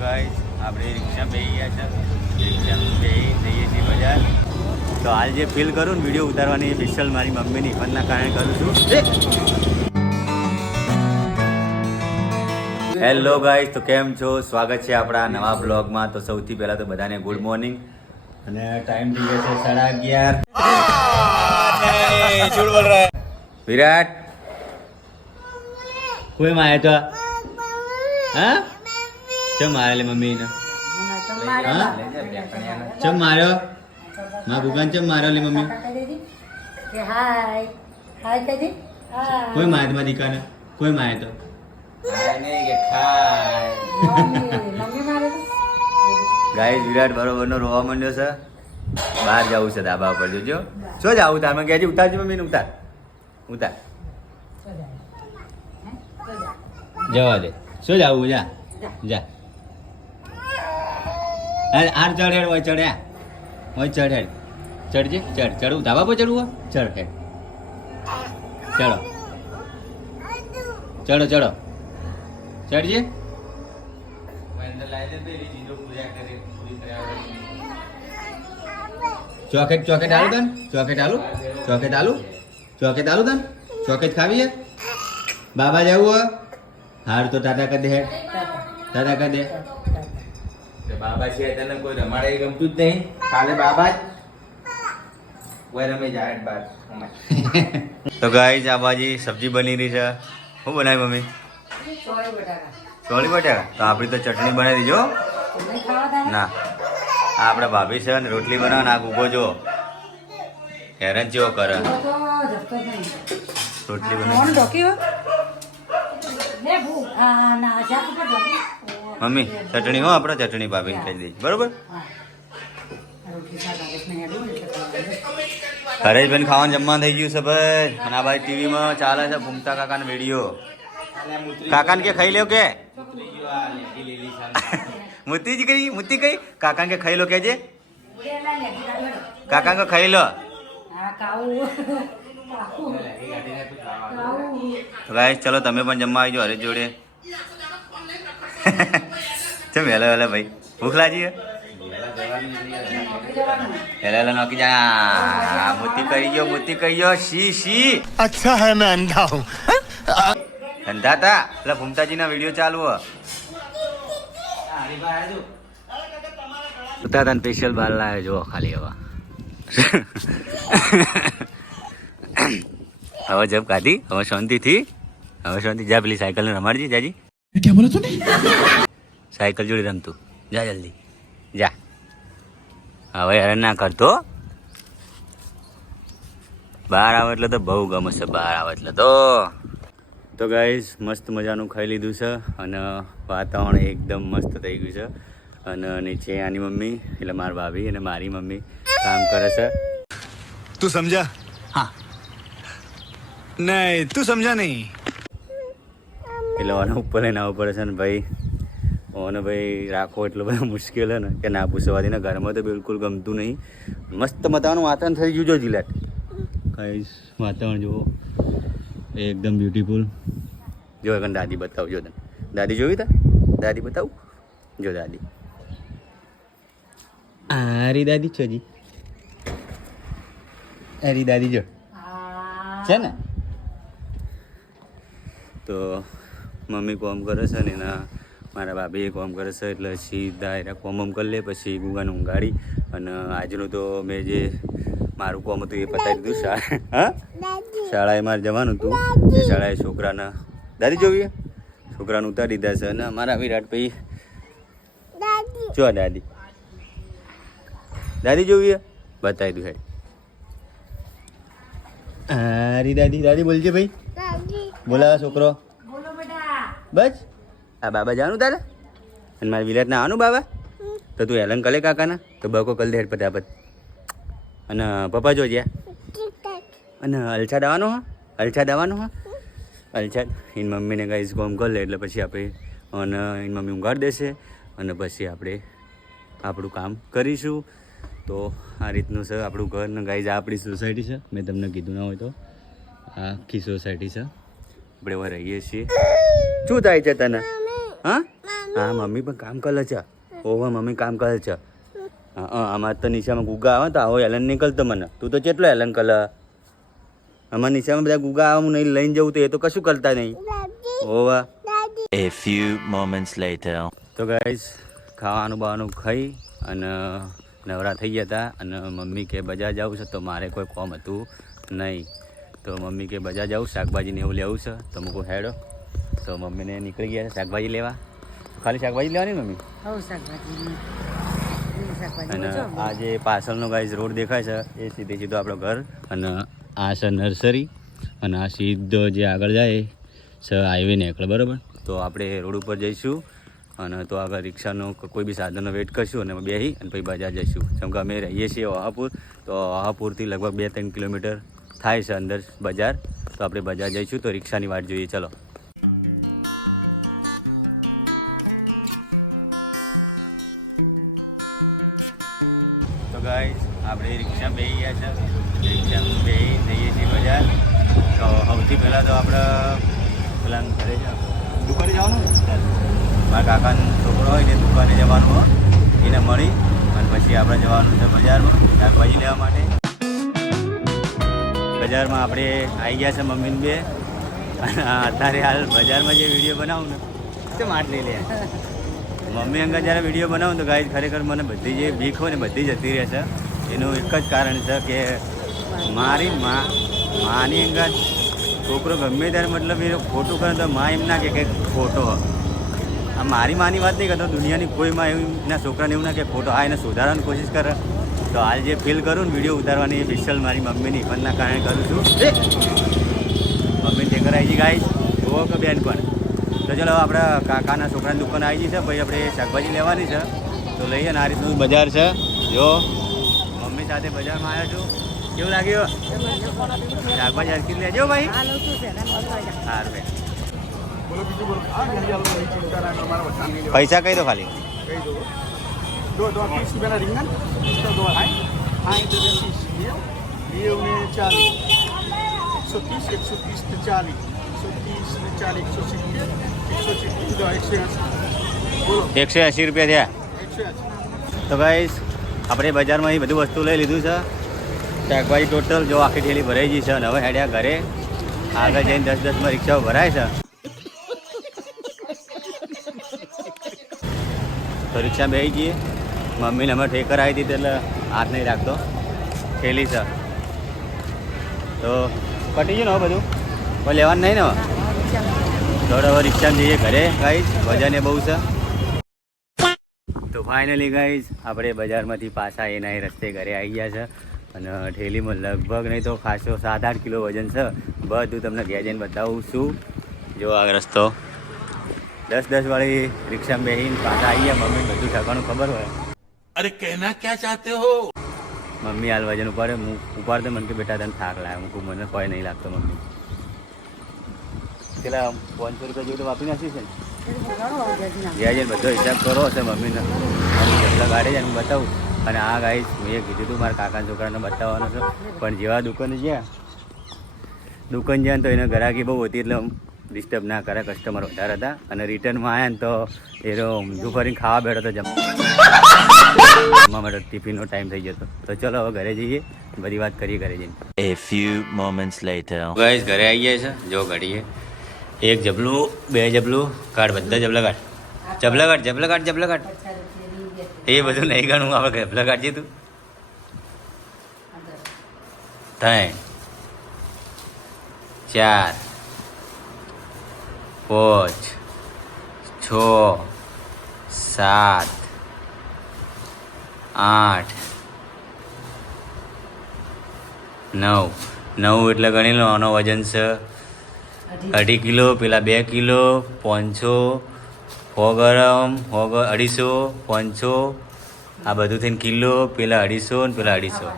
Guys આપણે રિક્ષા બેસી ગયા છે, રિક્ષા બેસી જઈએ છીએ બજાર. તો હાલ જે ફીલ કરું ને વિડીયો ઉતારવાની સ્પેશિયલ મારી મમ્મીની હિંમતના કારણે કરું છું. હેલો ગાઈસ, તો કેમ છો? સ્વાગત છે આપણા નવા બ્લોગમાં. તો સૌથી પહેલાં તો બધાને ગુડ મોર્નિંગ. અને ટાઈમ થઈ ગયો છે 11:30. વિરાટ કોઈ માં આવ્યો તો હા ચમ મારે મમ્મી ને ચમ માર્યો મા ભૂકાન ચમ માર્યો લે મમ્મી કોઈ મારે તમારી દીકાને કોઈ મારે તો ગાઈસ વિરાટ બરોબર નો રોવા માંડ્યો છે. બહાર જવું છે ધાબા પર. જોજો શું જવું તાર મને કહેજે. ઉતારજો મમ્મી ને ઉતાર ઉતાર જવા દે. શું જવું? જા જા હાર ચડ હેડ હોય ચડ્યા હોય ચડ હેડ ચડજે ચડ ચડવું ધાબા પર ચડવું ચડ હેડ ચડો ચડો ચડો ચડજે. ચોકેટ ચોકેટ આલુ તન ચોકેટ આલુ ચોકેટ આલુ ચોકેટ આલુ તન ચોકેટ ખાવી છે બાબા જવું હાર તો ટાટા કરી દે હેડ ટાટા કરી દે. બાબા છે તને કોઈ રમાડે ગમતું જ નહીં. કાલે બાબા જ કોઈ રમે જાય બાર. તો ગાઈસ આ બાજી સબ્જી બની રહી છે. શું બનાવી મમ્મી? ચોળી બટાકા. તો આપણી તો ચટણી બનાવી દીજો. ના આપણે ભાભી છે ને રોટલી બનાવે ને આ ગુગો જો હેરાન જેવો કરે. રોટલી બનાવી મમ્મી ચટણી હો આપણે ચટણી ભાભીને ખાઈ દઈએ બરોબર. હરેશભાઈ ખાવાનું જમવાનું થઈ ગયું છે ભાઈ. અને આ ભાઈ ટીવીમાં ચાલે છે ભૂમતા કાકાનો વિડીયો. કાકાને કે ખાઈ લ્યો કે મુતી જ ગઈ મુતી કઈ કાકાને કે ખાઈ લો કેજે. કાકાને કે ખાઈ લો. ગાઈસ ચલો તમે પણ જમવા આવી જાઓ હરેશ જોડે. ચમ હેલો હેલો ભાઈ ભૂખ લાગી છે? હેલો હેલો નોકી જા. મુતી કરી ગયો સી સી. अच्छा है मैं अंधा हूँ. અંધા તા એટલે ભૂમતાજીના વિડીયો ચાલુ હ ઉતાર સ્પેશિયલ બાર લાવે જો ખાલી હવે હવે જબ કાઢી હવે શાંતિથી જા પેલી સાયકલ ને રમાડજી જાજી. क्या बोला तूने? સાયકલ જોડી રમતું જા જલ્દી જા. હવે હેરાન ના કરતો. બહાર આવે એટલે તો બહુ ગમે છે. બહાર આવે એટલે તો ગાઈઝ મસ્ત મજાનું ખાઈ લીધું છે અને વાતાવરણ એકદમ મસ્ત થઈ ગયું છે. અને નીચે આની મમ્મી એટલે મારી ભાભી અને મારી મમ્મી કામ કરે છે. तू समझा? હા नहीं तू समझा नहीं. એટલે ઓને ઉપર લઈને આવવું પડે છે ને ભાઈ. ઓને ભાઈ રાખો એટલો બધો મુશ્કેલ છે ને કે ના પૂછવાથી ને ઘરમાં તો બિલકુલ ગમતું નહીં. મસ્ત મતાનું વાતાવરણ થઈ ગયું જો જીલાટ. ગાઈઝ વાતાવરણ જુઓ એકદમ બ્યુટીફુલ. જો એકન દાદી બતાવજો તને. દાદી જોઈ તા દાદી બતાવું જો દાદી. આરી દાદી છો જી. આરી દાદી જો છે ને. તો મમ્મી કોમ કરે છે ને એના મારા ભાભી કોમ કરે છે એટલે સીધા એના કોમ કરી લે પછી ગુગાને ઊંઘાડી. અને આજનું તો મેં જે મારું કોમ હતું એ પતાવી દીધું. હા શાળાએ મારે જવાનું હતું એ શાળાએ છોકરાના દાદી જોઈએ છોકરાને ઉતારી દીધા છે. અને અમારા વિરાટ ભાઈ જો દાદી દાદી જોઈએ બતાવી દઉં હેડ. હારી દાદી દાદી બોલજે ભાઈ બોલાવા છોકરો બસ. આ બાબા જવાનું તારે અને મારે વિરાટ ના આવવાનું બાબા. તો તું હેલન કલે કાકાના તો બકો કલ દે હેડ ફટાફટ. અને પપ્પા જો જ્યાં અને અલછાદ આવવાનો હા અલછાદ આવવાનો હા અલછાદ એની મમ્મીને ગાઈઝ કોમ કરી લે એટલે પછી આપણે અને એની મમ્મી ઊંઘાડી દેશે અને પછી આપણે આપણું કામ કરીશું. તો આ રીતનું છે આપણું ઘર ને ગાઈઝ આપણી સોસાયટી છે. મેં તમને કીધું ના હોય તો આખી સોસાયટી છે આપણે હવે રહીએ છીએ. શું થાય છે તને? હા હા મમ્મી પણ કામ કરે છે ઓહો મમ્મી કામ કરે છે હા અમારે તો નિશામાં ગુગા આવે તો આવો હેલન નીકળતો મને તું તો કેટલો હેલન કર અમારા નિશામાં બધા ગુગા આવે હું નહીં લઈને જવું તો એ તો કશું કરતા નહીં ઓવા A few moments later. તો ગાઈસ ખાવાનું બાવાનું ખાઈ અને નવરા થઈ ગયા હતા અને મમ્મી કે બજાર જવું છે તો મારે કોઈ કોમ હતું નહીં તો મમ્મી કે બજાર જવું શાકભાજીને એવું લેવું છે તો મૂકો હેડો તો મમ્મીને નીકળી ગયા શાકભાજી લેવા ખાલી શાકભાજી લેવાની ને મમ્મી અને આ જે પાછળનો ગાઈસ રોડ દેખાય છે એ સીધે સીધો આપણો ઘર અને આ છે નર્સરી અને આ સીધો જે આગળ જાય છે હાઈવે નીકળે બરાબર તો આપણે રોડ ઉપર જઈશું અને તો આગળ રિક્ષાનો કોઈ બી સાધનનો વેઇટ કરશું અને બેસી અને પછી બજાર જઈશું કેમ કે અમે રહીએ છીએ વહાપુર તો વહાપુરથી લગભગ 2-3 કિલોમીટર થાય છે અંદર બજાર તો આપણે બજાર જઈશું તો રિક્ષાની વાટ જોઈએ ચલો તો ગાઈસ આપણે રિક્ષા બેસી ગયા છે રિક્ષામાં બેસી જઈએ છીએ બજાર તો સૌથી પહેલાં તો આપણે પેલા ઘરે દુકાને જવાનું ને મારા કાકાનો છોકરો હોય ને દુકાને જવાનું હોય એને મળી અને પછી આપણે જવાનું છે બજારમાં શાકભાજી લેવા માટે બજારમાં આપણે આવી ગયા છે મમ્મીને બે અને અત્યારે હાલ બજારમાં જે વિડીયો બનાવું ને તે માટ લઈ લે મમ્મી અંગા જ્યારે વિડીયો બનાવું તો ગાઈસ ખરેખર મને બધી જે બીક હોય ને બધી જતી રહે છે એનું એક જ કારણ છે કે મારી માની અંગા છોકરો ગમે ત્યારે મતલબ એ ખોટું કરે તો માં એમ ના કે ખોટો આ મારી માની વાત નહીં કરતો દુનિયાની કોઈ માં એવું એના છોકરાને એવું ના કે ખોટો આ એને સુધારવાની કોશિશ કરે તો હાલ જે ફીલ કરું ને વિડીયો ઉતારવાની એ સ્પેશિયલ મારી મમ્મીની હિંમતના કારણે કરું છું મમ્મી ટેકર આવી ગઈ ગાઈસ જુઓ કે બેન પણ તો ચલો આપણા કાકાના છોકરાની દુકાન આવી ગઈ છે પછી આપણે શાકભાજી લેવાની છે તો લઈએ ને આ રીતનું બજાર છે જો મમ્મી સાથે બજારમાં આવ્યો છું કેવું લાગ્યું શાકભાજી હરકી લેજો ભાઈ સારું ભાઈ પૈસા કહી દો ખાલી दो 30 रुपये ना रिंगन इसका 2 है हाँ इधर 30 ये उन्हें 40 130 130 ने 40 130 ने 40 170 બોલો 180 રૂપિયા થયા 180 તો ગાઈસ આપણે બજારમાં અહીં બધું વસ્તુ લઈ લીધું છે શાકભાજી ટોટલ જો આખી થેલી ભરાઈ ગઈ છે અને હવે હેડ્યા ઘરે આગળ જઈને 10-10માં રિક્ષાઓ ભરાય છે તો રિક્ષા બેસી ગઈ મમ્મીને અમે ઠેકર આવી હતી એટલે હાથ નહીં રાખતો થેલી છે તો પટી ગયું ને બધું કોઈ લેવાનું નહીં ને થોડો હવે રિક્ષામાં જઈએ ઘરે ગાઈસ વજને બહુ છે તો ફાઇનલી ગાઈસ આપણે બજારમાંથી પાછા એના એ રસ્તે ઘરે આવી ગયા છે અને ઠેલીમાં લગભગ નહીં તો ખાસો 7-8 કિલો વજન છે બધું તમને ઘેર જઈને બતાવું છું જો આ રસ્તો 10-10 વાળી રિક્ષામાં બેસીને પાછા આવી ગયા મમ્મી બધું ઠકાણું ખબર હોય अरे कहना क्या चाहते हो મમ્મી હાલ વજન ઉપાડે હું ઉપાડતો મને કે બેટા તને થાક લાગે હું મને કોઈ નહીં લાગતો મમ્મી પેલા 500 રૂપિયા જેવું તો વાપરી નાખી છે ને જ્યાં જઈને બધો હિસાબ કરો હશે મમ્મીને મમ્મી જબલા ગાડે જાય હું બતાવું અને આ ગાઈસ મેં કીધું હતું મારા કાકાના છોકરાને બતાવવાનો છે પણ જેવા દુકાને દુકાન તો એને ગ્રાહકી બહુ હતી એટલે ડિસ્ટર્બ ના કરે કસ્ટમર વધારે હતા અને રિટર્નમાં આવ્યા ને તો એ ઊંધું ફરીને ખાવા બેઠો તો જમવા માટે ટિફિનનો ટાઈમ થઈ જતો તો ચલો હવે ઘરે જઈએ બધી વાત કરીએ ઘરે જઈને A few moments later. Guys ઘરે આવી ગયા છે જો ઘડીએ એક જબલું બે જબલું કાઢ બધા જબલા કાઢ જબલા કાઢ એ બધું નહીં ગણું આપણે જબલા કાઢજે તું 3 4 5 6 7 8 9 એટલે ગણી લો આનો વજન છે 2.5 કિલો પેલા 2 કિલો 500 100 ગ્રામ 250 500 આ બધું થઈને કિલો પેલા 250 ને પેલા 250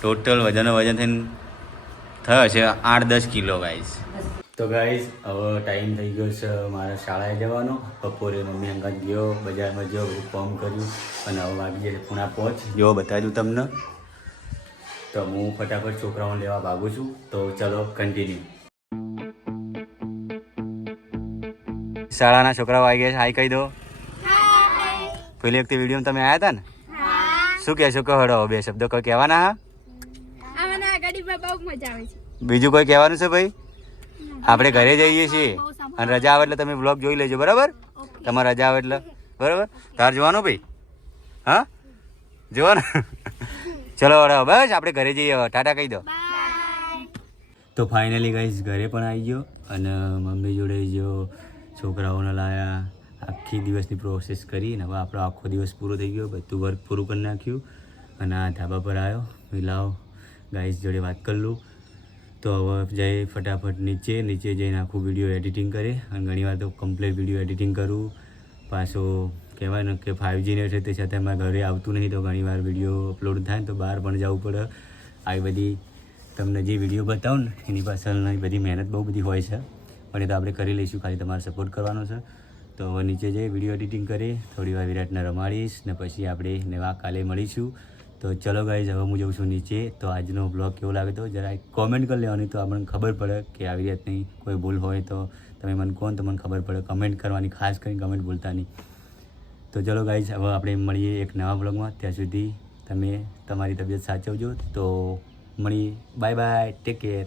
ટોટલ વજન થઈને થયો છે 8-10 કિલો ગાઈસ તો ગાઈસ હવે ટાઈમ થઈ ગયો છે મારા શાળાએ જવાનો બપોરે મમ્મી અંગાત ગયો બજારમાં ગયો ફોર્મ કર્યું અને હવે વાગી જાય 4:45 જો બતાવી દઉં તમને તો હું ફટાફટ છોકરાઓને લેવા ભાગું છું તો ચલો કન્ટિન્યુ શાળાના છોકરાઓ આવી ગયા છે, હાઈ કહી દો. પેલી વખતે વિડીયો તમે આવ્યા હતા ને, શું કહેશો? કહો હડો, બે શબ્દો કોઈ કહેવાના? બીજું કોઈ કહેવાનું છે ભાઈ? આપણે ઘરે જઈએ છીએ અને રજા આવે એટલે તમે બ્લોગ જોઈ લેજો, બરાબર? તમારે રજા આવે એટલે, બરાબર? તાર જોવાનું ભાઈ? હા, જોવાનું. ચલો હડો, બસ આપણે ઘરે જઈએ, ટાટા કહી દો. તો ફાઇનલી ગાઈઝ ઘરે પણ આવી ગયો અને મમ્મી જોડે જો છોકરાઓને લાયા, આખી દિવસની પ્રોસેસ કરી અને હવે આપણો આખો દિવસ પૂરો થઈ ગયો, બધું વર્ક પૂરું કરી નાખ્યું અને આ ધાબા પર આવ્યો. લાવો ગાઈઝ જોડે વાત કરી લઉં. તો હવે જઈ ફટાફટ નીચે જઈને આખું વિડીયો એડિટિંગ કરે અને ઘણીવાર તો કમ્પ્લીટ વિડીયો એડિટિંગ કરું. પાછો કહેવાય ને કે 5G નેટ છે તે છતાં મારા ઘરે આવતું નહીં, તો ઘણીવાર વિડીયો અપલોડ થાય ને તો બહાર પણ જવું પડે. આવી બધી તમને જે વિડીયો બતાવું ને એની પાછળની બધી મહેનત બહુ બધી હોય છે, પણ એ તો આપણે કરી લઈશું, ખાલી તમારે સપોર્ટ કરવાનો છે. તો હવે નીચે જઈ વિડીયો એડિટિંગ કરી, થોડી વાર વિરાટને રમાડીશ ને પછી આપણે નવા કાલે મળીશું. તો ચલો ગાઈઝ, હવે હું જાઉં છું નીચે. તો આજનો બ્લોગ કેવો લાગે તો જરા કોમેન્ટ કરી લેવાની, તો આપણને ખબર પડે કે આવી રીતની કોઈ ભૂલ હોય તો તમે મને કહો તો મને ખબર પડે. કમેન્ટ કરવાની, ખાસ કરીને કમેન્ટ ભૂલતા નહીં. તો ચલો ગાઈઝ, હવે આપણે મળીએ એક નવા બ્લોગમાં. ત્યાં સુધી તમે તમારી તબિયત સાચવજો. તો મળીએ, બાય બાય, ટેક કેર.